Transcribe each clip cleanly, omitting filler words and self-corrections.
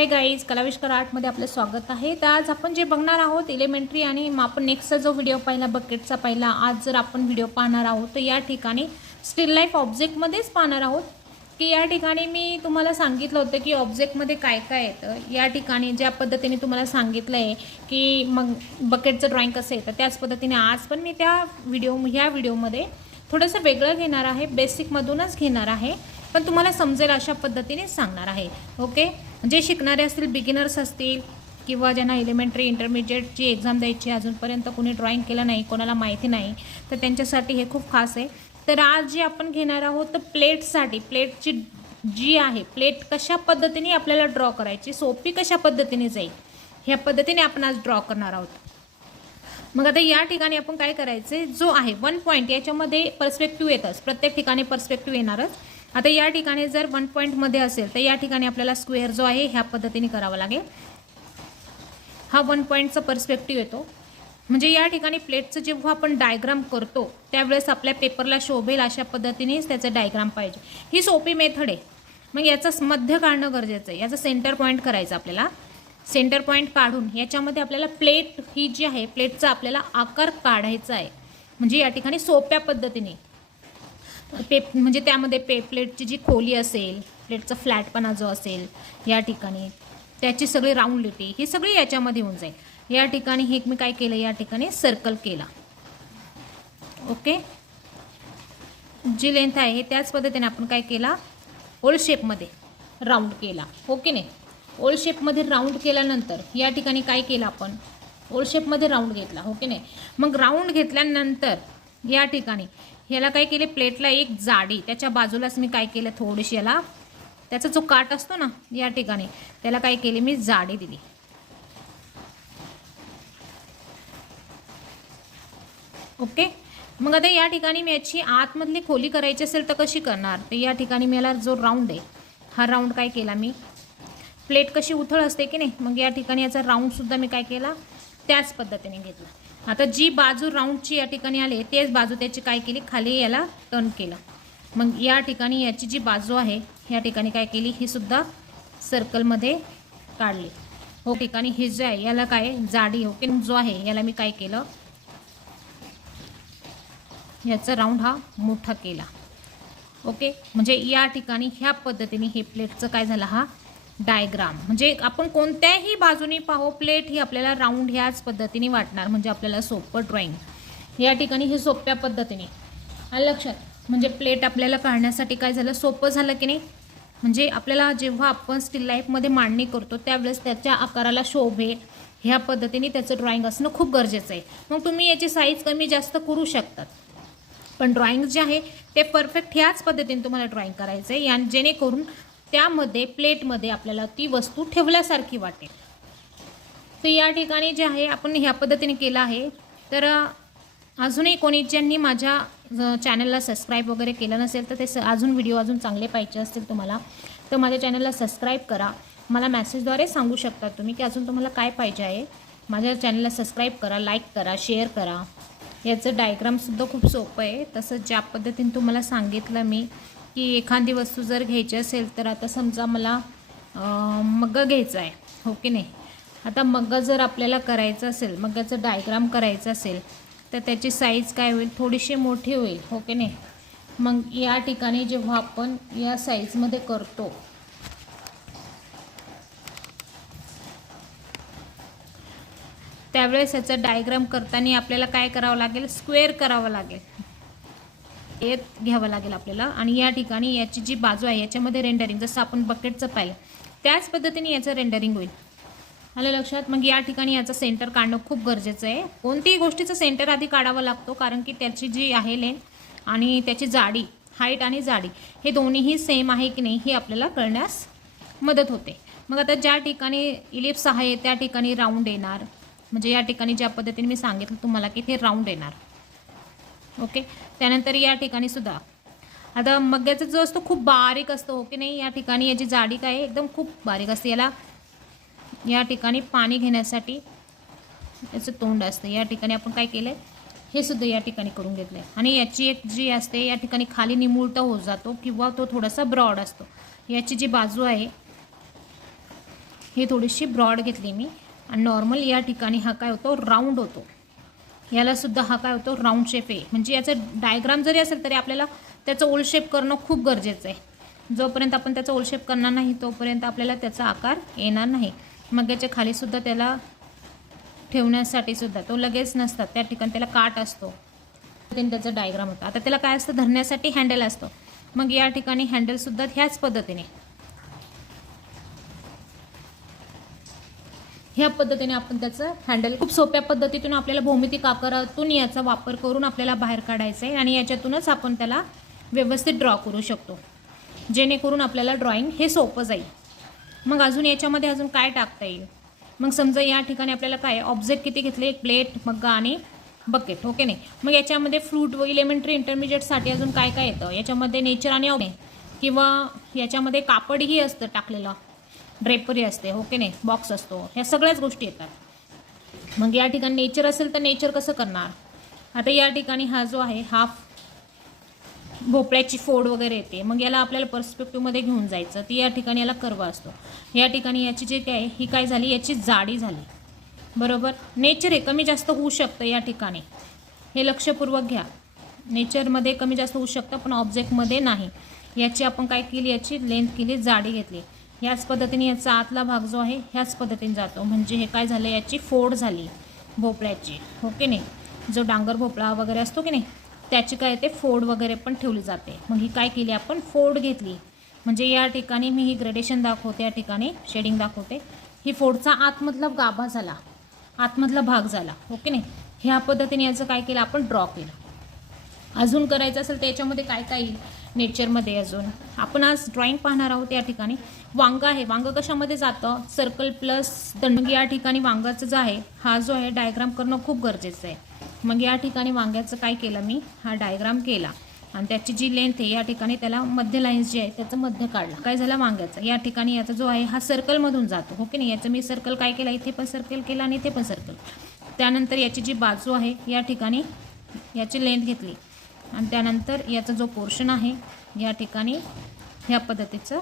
Hi guys, कलाविष्कार आर्टमध्ये आपलं स्वागत आहे। तर आज आपण जे बघणार आहोत एलिमेंटरी आणि आपण नेक्स्टचा जो व्हिडिओ पाहिला बकेटचा पाहिला, आज जर आपण व्हिडिओ पाहणार आहोत तर या ठिकाणी स्टिल लाईफ ऑब्जेक्टमध्येच पाहणार आहोत की या ठिकाणी मी तुम्हाला सांगितलं होतं की ऑब्जेक्टमध्ये काय काय येतं। या ठिकाणी ज्या पद्धतीने तुम्हाला सांगितलं आहे की मग बकेटचं ड्रॉइंग कसं येतं त्याच पद्धतीने आज पण मी ह्या व्हिडिओमध्ये थोडंसं वेगळं घेणार आहे, बेसिकमधूनच घेणार आहे, पण तुम्हाला समजेल अशा पद्धतीने सांगणार आहे। ओके, जे शिकणारे असतील, बिगिनर्स असतील किंवा ज्यांना एलिमेंटरी इंटरमिजिएटची एक्झाम द्यायची अजूनपर्यंत कोणी ड्रॉइंग केलं नाही, कोणाला माहिती नाही, तर त्यांच्यासाठी हे खूप खास आहे। तर आज जे आपण घेणार आहोत तर प्लेटसाठी, प्लेटची जी आहे प्लेट कशा पद्धतीने आपल्याला ड्रॉ करायची, सोपी कशा पद्धतीने जाईल ह्या पद्धतीने आपण आज ड्रॉ करणार आहोत। मग आता या ठिकाणी आपण काय करायचे, जो आहे 1 पॉईंट याच्यामध्ये पर्स्पेक्टिव्ह येतच, प्रत्येक ठिकाणी पर्स्पेक्टिव्ह येणारच। आता या ठिकाणी जर 1 पॉईंटमध्ये असेल तर या ठिकाणी आपल्याला स्क्वेअर जो आहे ह्या पद्धतीने करावा लागेल। हा 1 पॉईंटचा पर्स्पेक्टिव्ह येतो, म्हणजे या ठिकाणी प्लेटचं जेव्हा आपण डायग्राम करतो त्यावेळेस आपल्या पेपरला शोभेल अशा पद्धतीनेच त्याचं डायग्राम पाहिजे। ही सोपी मेथड आहे। मग याचं मध्य काढणं गरजेचं आहे, याचं सेंटर पॉईंट करायचं आपल्याला। सेंटर पॉईंट काढून याच्यामध्ये आपल्याला प्लेट ही जी आहे प्लेटचा आपल्याला आकार काढायचा आहे, म्हणजे या ठिकाणी सोप्या पद्धतीने म्हणजे त्यामध्ये प्लेटची जी खोली असेल, प्लेटचा फ्लॅटपणा जो असेल या ठिकाणी, त्याची सगळी राऊंड लिटी ही सगळी याच्यामध्ये होऊन जाईल। या ठिकाणी हे मी काय केलं, या ठिकाणी सर्कल केला। ओके, जी लेंथ आहे त्याच पद्धतीने आपण काय केला, ओल्ड शेपमध्ये राऊंड केला। ओके नाही, ओल्ड शेपमध्ये राऊंड केल्यानंतर या ठिकाणी काय केलं, आपण ओल्ड शेपमध्ये राऊंड घेतला। ओके नाही, मग राऊंड घेतल्यानंतर या ठिकाणी ह्याला काय केले, प्लेटला एक जाडी, त्याच्या बाजूलाच मी काय केलं, थोडीशी याला त्याचा जो काट असतो ना या ठिकाणी त्याला काय केले, मी जाडी दिली। ओके, मग आता या ठिकाणी मी याची आतमधली खोली करायची असेल तर कशी करणार, तर या ठिकाणी मी याला जो राऊंड आहे हा राऊंड काय केला, मी प्लेट कशी उथळ असते की नाही, मग या ठिकाणी याचा राऊंडसुद्धा मी काय केला त्याच पद्धतीने घेतला। आता जी बाजू राऊंडची या ठिकाणी आले तेच बाजू त्याची काय केली, खाली याला टर्न केलं। मग या ठिकाणी याची जी बाजू आहे या ठिकाणी काय केली, ही सुद्धा सर्कलमध्ये काढली। हो, ठिकाणी ही जे आहे याला काय जाडी ओके जो आहे याला मी काय केलं, याचा राऊंड हा मोठा केला। ओके, म्हणजे या ठिकाणी ह्या पद्धतीने हे प्लेटचं काय झालं, हा डायग्राम, म्हणजे आपण कोणत्याही बाजूने पाहो प्लेट ही आपल्याला राऊंड ह्याच पद्धतीने वाटणार, म्हणजे आपल्याला सोपं ड्रॉइंग या ठिकाणी हे सोप्या पद्धतीने आलं लक्षात। म्हणजे प्लेट आपल्याला काढण्यासाठी काय झालं, सोपं झालं की नाही, म्हणजे आपल्याला जेव्हा आपण स्टिल लाईफमध्ये मांडणी करतो त्यावेळेस त्याच्या आकाराला शोभेल ह्या पद्धतीने त्याचं ड्रॉइंग असणं खूप गरजेचं आहे। मग तुम्ही याची साईज कमी जास्त करू शकतात, पण ड्रॉइंग जे आहे ते परफेक्ट ह्याच पद्धतीने तुम्हाला ड्रॉइंग करायचं आहे, आणि जेणेकरून त्यामध्ये प्लेटमध्ये आपल्याला ती वस्तू ठेवल्यासारखी वाटेल। तर या ठिकाणी जे आहे आपण ह्या पद्धतीने केलं आहे। तर अजूनही कोणी ज्यांनी माझ्या चॅनलला सबस्क्राईब वगैरे केलं नसेल तर ते अजून व्हिडिओ अजून चांगले पाहिजे असतील तुम्हाला तर माझ्या चॅनलला सबस्क्राईब करा। मला मेसेजद्वारे सांगू शकता तुम्ही की अजून तुम्हाला काय पाहिजे आहे। माझ्या चॅनलला सबस्क्राईब करा, लाईक करा, शेअर करा। याचं डायग्रामसुद्धा खूप सोपं आहे। तसंच ज्या पद्धतीने तुम्हाला सांगितलं मी की एखादी वस्तू जर घ्यायची असेल तर आता समजा मला मग्गा घ्यायचा आहे, हो की नाही। आता मग्गा जर आपल्याला करायचं असेल, मग्गाचं डायग्राम करायचं असेल तर त्याची साईज काय होईल, थोडीशी मोठी होईल, हो की नाही। मग या ठिकाणी जेव्हा आपण या साईजमध्ये करतो त्यावेळेस याचा डायग्राम करताना आपल्याला काय करावं लागेल, स्क्वेअर करावं लागेल, घ्यावं लागेल आपल्याला। आणि या ठिकाणी याची जी बाजू आहे याच्यामध्ये रेंडरिंग, जसं आपण बकेटचं पाहिलं त्याच पद्धतीने याचं रेंडरिंग होईल, आलं लक्षात। मग या ठिकाणी याचं सेंटर काढणं खूप गरजेचं आहे। कोणतीही गोष्टीचं सेंटर आधी काढावं लागतो, कारण की त्याची जी आहे लेंथ आणि त्याची जाडी, हाईट आणि जाडी हे दोन्हीही सेम आहे की नाही हे आपल्याला कळण्यास मदत होते। मग आता ज्या ठिकाणी इलिप्स आहे त्या ठिकाणी राऊंड येणार, म्हणजे या ठिकाणी ज्या पद्धतीने मी सांगितलं तुम्हाला की ते राऊंड येणार। ओके, त्यानंतर या ठिकाणी सुद्धा आता मग्याचा जो असतो खूप बारीक असतो, हो की नाही। या ठिकाणी याची जाडी काय आहे, एकदम खूप बारीक असते। याला या ठिकाणी पाणी घेण्यासाठी याचं तोंड असतं, या ठिकाणी आपण काय केलं हे सुद्धा या ठिकाणी करून घेतलं आहे। आणि याची एक जी असते या ठिकाणी खाली निमुळता होत जातो किंवा तो थोडासा ब्रॉड असतो। याची जी बाजू आहे ही थोडीशी ब्रॉड घेतली मी आणि नॉर्मल या ठिकाणी हा काय होतो राऊंड होतो, यालासुद्धा हा काय होतो राऊंड शेप आहे. म्हणजे याचं डायग्राम जरी असेल तरी आपल्याला त्याचं ओल शेप करणं खूप गरजेचं आहे. जोपर्यंत आपण त्याचा ओल शेप करणार नाही तोपर्यंत आपल्याला त्याचा आकार येणार नाही. मग याच्या खालीसुद्धा त्याला ठेवण्यासाठी सुद्धा तो लगेच नसतात, त्या ठिकाणी त्याला काट असतो, त्याचा डायग्राम होता. आता त्याला काय असतं, धरण्यासाठी हँडल असतं. मग या ठिकाणी हँडलसुद्धा ह्याच पद्धतीने ह्या पद्धतीने आपण त्याचं हँडल खूप सोप्या पद्धतीतून आपल्याला भौमितिक आकारातून याचा वापर करून आपल्याला बाहेर काढायचं आहे आणि याच्यातूनच आपण त्याला व्यवस्थित ड्रॉ करू शकतो, जेणेकरून आपल्याला ड्रॉइंग हे सोपं जाईल. मग अजून याच्यामध्ये अजून काय टाकता येईल. मग समजा या ठिकाणी आपल्याला काय ऑब्जेक्ट किती घेतले, एक प्लेट, मग्गा आणि बकेट, ओके नाही. मग याच्यामध्ये फ्लूट व इलेमेंटरी इंटरमिजिएटसाठी अजून काय काय येतं, याच्यामध्ये नेचर आणि किंवा याच्यामध्ये कापडही असतं टाकलेलं, ड्रेपरी असते, ओके नाही, बॉक्स असतो, ह्या सगळ्याच गोष्टी येतात. मग या ठिकाणी नेचर असेल तर नेचर कसं करणार. आता या ठिकाणी हा जो आहे हा भोपळ्याची फोड वगैरे येते. मग याला आपल्याला पर्स्पेक्टिव्हमध्ये घेऊन जायचं, ती या ठिकाणी याला कर्व असतो. या ठिकाणी याची जे काय ही काय झाली, याची जाडी झाली, बरोबर. नेचर हे कमी जास्त होऊ शकतं या ठिकाणी, हे लक्षपूर्वक घ्या. नेचरमध्ये कमी जास्त होऊ शकतं पण ऑब्जेक्टमध्ये नाही. याची आपण काय केली, याची लेंथ केली, जाडी घेतली. ह्याच पद्धतीने याचा आतला भाग जो आहे ह्याच पद्धतीने जातो. म्हणजे हे काय झालं, याची फोड झाली भोपळ्याची, ओके नाही. जो डांगर भोपळा वगैरे असतो की नाही त्याची काय ते फोड वगैरे पण ठेवली जाते. मग ही काय केली आपण, फोड घेतली. म्हणजे या ठिकाणी मी ही ग्रेडेशन दाखवते, या ठिकाणी शेडिंग दाखवते. ही फोडचा आतमधला गाभा झाला, आतमधला भाग झाला, ओके नाही. ह्या पद्धतीने याचं काय केलं आपण, ड्रॉ केलं. अजून करायचं असेल तर याच्यामध्ये काय काय येईल नेचरमध्ये. अजून आपण आज ड्रॉइंग पाहणार आहोत. या ठिकाणी वांग आहे. वांग कशामध्ये जातं, सर्कल प्लस दंड. या ठिकाणी वांगाचं जो आहे हा जो आहे डायग्राम करणं खूप गरजेचं आहे. मग या ठिकाणी वांग्याचं काय केलं मी, हा डायग्राम केला आणि त्याची जी लेंथ आहे या ठिकाणी त्याला मध्य लाईन्स जे आहे त्याचं मध्य काढलं. काय झालं वांग्याचं. या ठिकाणी याचा जो आहे हा सर्कलमधून जातो, ओके नाही. याचं मी सर्कल काय केला, इथे पण सर्कल केला आणि इथे पण सर्कल. त्यानंतर याची जी बाजू आहे या ठिकाणी याची लेंथ घेतली आणि त्यानंतर याचा जो पोर्शन आहे या ठिकाणी ह्या पद्धतीचं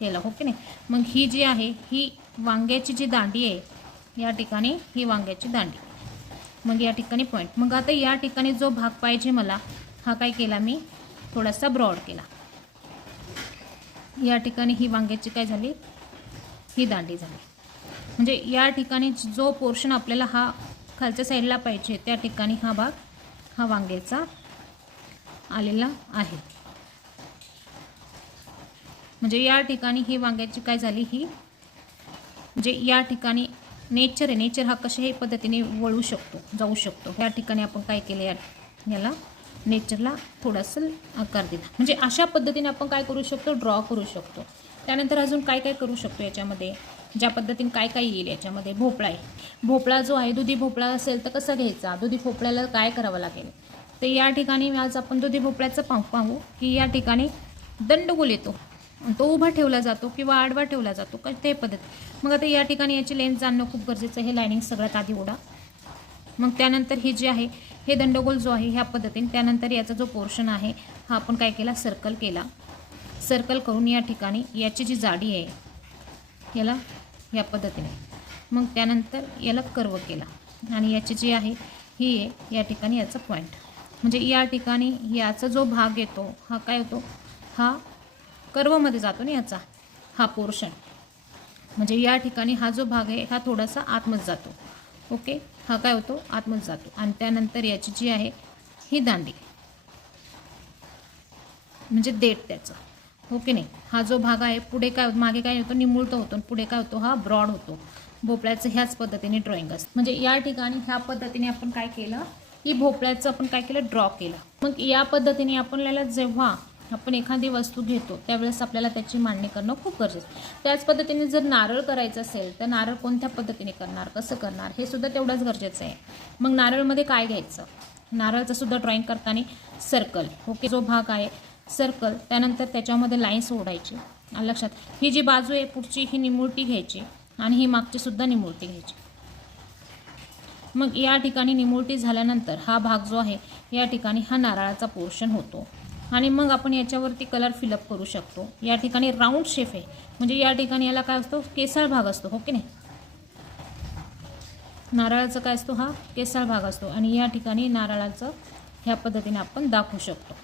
केलं, ओके नाही. मग ही जी आहे ही वांग्याची जी दांडी आहे या ठिकाणी, ही वांग्याची दांडी. मग या ठिकाणी पॉईंट. मग आता या ठिकाणी जो भाग पाहिजे मला, हा काय केला मी, थोडासा ब्रॉड केला. या ठिकाणी ही वांग्याची काय झाली, ही दांडी झाली. म्हणजे या ठिकाणी जो पोर्शन आपल्याला हा खालच्या साईडला पाहिजे त्या ठिकाणी हा भाग हा वांग्याचा आलेला आहे. म्हणजे या ठिकाणी ही वांग्याची काय झाली, ही म्हणजे या ठिकाणी नेचर आहे. नेचर हा कशाही पद्धतीने वळू शकतो, जाऊ शकतो. या ठिकाणी आपण काय केलं, याला नेचरला थोडासा आकार दिला. म्हणजे अशा पद्धतीने आपण काय करू शकतो, ड्रॉ करू शकतो. त्यानंतर अजून काय काय करू शकतो याच्यामध्ये, ज्या पद्धतीने काय काय येईल याच्यामध्ये. भोपळा आहे. भोपळा जो आहे दुधी भोपळा असेल तर कसा घ्यायचा, दुधी भोपळ्याला काय करावं लागेल. तर या ठिकाणी आज आपण दुधी भोपळ्याचं पाहू की या ठिकाणी दंडगोल येतो, तो उभा ठेवला जातो किंवा आडवा ठेवला जातो का ते पद्धत. मग आता या ठिकाणी याची लेंथ जाणणं खूप गरजेचं आहे. हे लायनिंग सगळ्यात आधी ओढा. मग त्यानंतर ही जी आहे हे दंडगोल जो आहे ह्या पद्धतीने. त्यानंतर याचा जो पोर्शन आहे हा आपण काय केला, सर्कल केला. सर्कल करून या ठिकाणी याची जी जाडी आहे याला या पद्धतीने. मग त्यानंतर याला कर्व केला आणि याची जी आहे ही आहे या ठिकाणी याचा पॉईंट. म्हणजे या ठिकाणी याचा जो भाग येतो हा काय होतो, हा कर्वमध्ये जातो ना याचा हा पोर्शन. म्हणजे या ठिकाणी हा जो भाग आहे हा थोडासा आतमध्ये जातो, ओके. हा काय होतो, आतमध्ये जातो. आणि त्यानंतर याची जी आहे ही दांडी म्हणजे देठ त्याचं, ओके नाही. हा जो भाग आहे पुढे काय, मागे काय होतो, निमुळतं होतो आणि पुढे काय होतो, हा ब्रॉड होतो. भोपळ्याचं ह्याच पद्धतीने ड्रॉइंग असतं. म्हणजे या ठिकाणी ह्या पद्धतीने आपण काय केलं की भोपळ्याचं आपण काय केलं, ड्रॉ केलं. मग या पद्धतीने आपल्याला जेव्हा आपण एखादी वस्तू घेतो त्यावेळेस आपल्याला त्याची मांडणी करणं खूप गरजेचं आहे. त्याच पद्धतीने जर नारळ करायचं असेल तर नारळ कोणत्या पद्धतीने करणार, कसं करणार हे सुद्धा तेवढंच गरजेचं आहे. मग नारळमध्ये काय घ्यायचं, नारळचं सुद्धा ड्रॉइंग करताना सर्कल, ओके. जो भाग आहे सर्कल, त्यानंतर त्याच्यामध्ये लाईन्स ओढायची. लक्षात, ही जी बाजू आहे पुढची ही निमुळती घ्यायची आणि ही मागची सुद्धा निमुळती घ्यायची. मग या ठिकाणी निमुळती झाल्यानंतर हा भाग जो आहे या ठिकाणी हा नारळाचा पोर्शन होतो. आणि मग आपण याच्यावरती कलर फिलअप करू शकतो. या ठिकाणी राऊंड शेप आहे, म्हणजे या ठिकाणी याला काय असतो, केसाळ भाग असतो, हो की नाही. नारळाचा काय असतो, हा केसाळ भाग असतो. आणि या ठिकाणी नारळाचं ह्या पद्धतीने आपण दाखवू शकतो.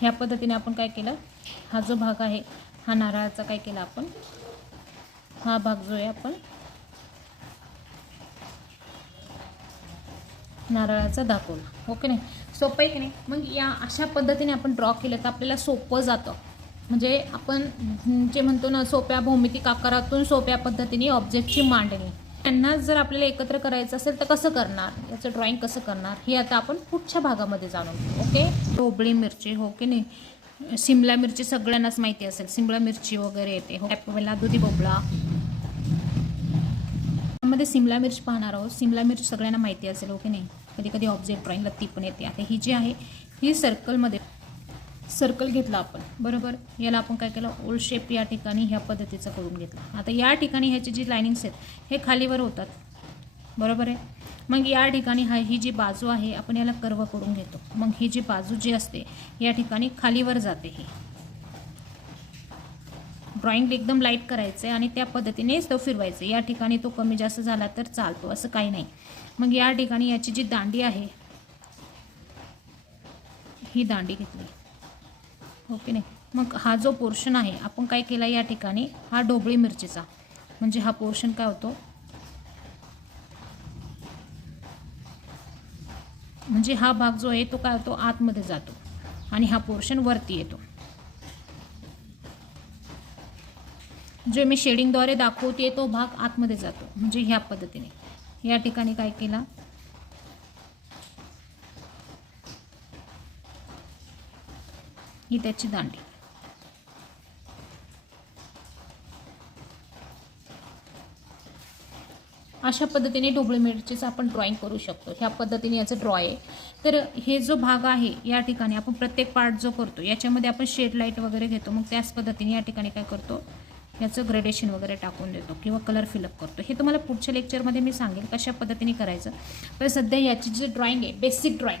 ह्या पद्धतीने आपण काय केलं, हा जो भाग आहे हा नारळाचा काय केला आपण, हा भाग जो आहे आपण नारळाचा दाखवला, हो की नाही. सोपं आहे की नाही. मग या अशा पद्धतीने आपण ड्रॉ केलं तर आपल्याला सोपं जातं. म्हणजे आपण जे म्हणतो ना, सोप्या भौमितिक आकारातून सोप्या पद्धतीने ऑब्जेक्टची मांडणी. त्यांना जर आपल्याला एकत्र करायचं असेल तर कसं करणार, याचं ड्रॉइंग कसं करणार हे आता आपण पुढच्या भागामध्ये जाणून घेऊ. ओके. ढोबळी मिरची, हो की नाही. शिमला मिरची सगळ्यांनाच माहिती असेल, शिमला मिरची वगैरे येते, हो. पहिला दुधी भोपळा मध्ये शिमला मिर्च पाहणार आहोत. शिमला मिर्च सगळ्यांना माहिती असेल, हो की नाही. कधी कधी ऑब्जेक्ट ड्रॉइंगला ती पण येते. आता ही जी आहे ही सर्कलमध्ये सर्कल घेतला आपण, बरोबर. याला आपण काय केलं, ओल शेप या ठिकाणी ह्या पद्धतीचा करून घेतला. आता या ठिकाणी ह्याची जी लाईनिंग्स आहेत हे खालीवर होतात, बरोबर आहे. मग या ठिकाणी ही जी बाजू आहे आपण याला कर्व करून घेतो. मग ही जी बाजू जी असते या ठिकाणी खालीवर जाते. ही ड्रॉइंग एकदम लाईट करायचं आहे आणि त्या पद्धतीनेच तो फिरवायचं. या ठिकाणी तो कमी जास्त झाला तर चालतो, असं काही नाही. मग या ठिकाणी याची जी दांडी आहे ही दांडी घेतली, ओके नाही. मग हा जो पोर्शन आहे आपण काय केला, या ठिकाणी हा ढोबळी मिरचीचा, म्हणजे हा पोर्शन काय होतो, म्हणजे हा भाग जो आहे तो काय होतो, आतमध्ये जातो आणि हा पोर्शन वरती येतो. जो मी शेडिंगद्वारे दाखवते तो भाग आतमध्ये जातो, म्हणजे ह्या पद्धतीने. या ठिकाणी काय केला, ही त्याची दांडी. अशा पद्धतीने ढोबळी मिरचीचं आपण ड्रॉइंग करू शकतो. ह्या पद्धतीने याचं ड्रॉ आहे. तर हे जो भाग आहे या ठिकाणी आपण प्रत्येक पार्ट जो करतो याच्यामध्ये आपण शेड लाईट वगैरे घेतो. मग त्याच पद्धतीने या ठिकाणी काय करतो, याचं ग्रेडेशन वगैरे टाकून देतो किंवा कलर फिलअप करतो. हे तुम्हाला पुढच्या लेक्चरमध्ये मी सांगेल कशा पद्धतीने करायचं. पण सध्या याची जी ड्रॉइंग आहे बेसिक ड्रॉइंग,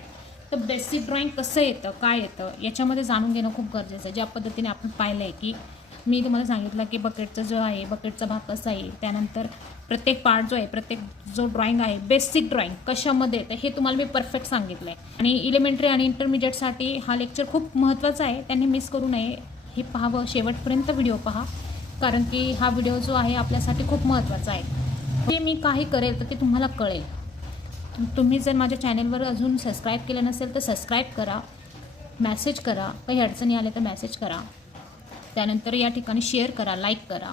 तर बेसिक ड्रॉइंग कसं येतं, काय येतं याच्यामध्ये जाणून घेणं खूप गरजेचं आहे. ज्या पद्धतीने आपण पाहिलं आहे की मी तुम्हाला सांगितलं की बकेटचा जो आहे, बकेटचा भाग कसा आहे, त्यानंतर प्रत्येक पार्ट जो आहे, प्रत्येक जो ड्रॉइंग आहे, बेसिक ड्रॉइंग कशामध्ये येतं हे तुम्हाला मी परफेक्ट सांगितलं आहे. आणि इलिमेंटरी आणि इंटरमिजिएटसाठी हा लेक्चर खूप महत्त्वाचा आहे, त्यांनी मिस करू नये. हे पाहावं, शेवटपर्यंत व्हिडिओ पहा, कारण की हा व्हिडिओ जो आहे आपल्यासाठी खूप महत्त्वाचा आहे. ते मी काही करेल तर ते तुम्हाला कळेल. तुम्ही जर माझ्या चॅनलवर अजून सबस्क्राईब केलं नसेल तर सबस्क्राईब करा, मॅसेज करा, काही अडचणी आल्या तर मॅसेज करा, त्यानंतर या ठिकाणी शेअर करा, लाईक करा.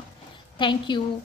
थँक्यू.